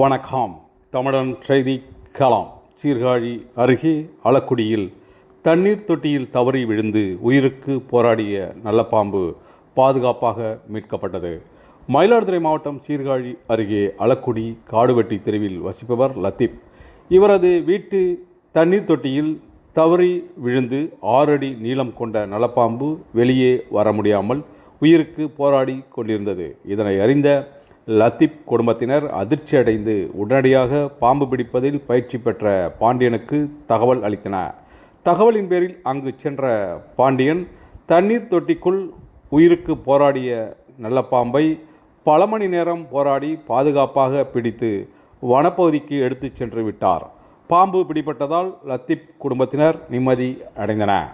வணக்கம். தமிழன் செய்தி களம். சீர்காழி அருகே அளக்குடியில் தண்ணீர் தொட்டியில் தவறி விழுந்து உயிருக்கு போராடிய நல்லபாம்பு பாதுகாப்பாக மீட்கப்பட்டது. மயிலாடுதுறை மாவட்டம் சீர்காழி அருகே அளக்குடி காடுவெட்டி தெருவில் வசிப்பவர் லத்தீப். இவரது வீட்டு தண்ணீர் தொட்டியில் தவறி விழுந்து 6 அடி நீளம் கொண்ட நல்லபாம்பு வெளியே வர முடியாமல் உயிருக்கு போராடி கொண்டிருந்தது. இதனை அறிந்த லத்தீப் குடும்பத்தினர் அதிர்ச்சி அடைந்து உடனடியாக பாம்பு பிடிப்பதில் பயிற்சி பெற்ற பாண்டியனுக்கு தகவல் அளித்தனர். தகவலின் பேரில் அங்கு சென்ற பாண்டியன் தண்ணீர் தொட்டிக்குள் உயிருக்கு போராடிய நல்ல பாம்பை பல மணி நேரம் போராடி பாதுகாப்பாக பிடித்து வனப்பகுதிக்கு எடுத்துச் சென்று விட்டார். பாம்பு பிடிபட்டதால் லத்தீப் குடும்பத்தினர் நிம்மதி அடைந்தனர்.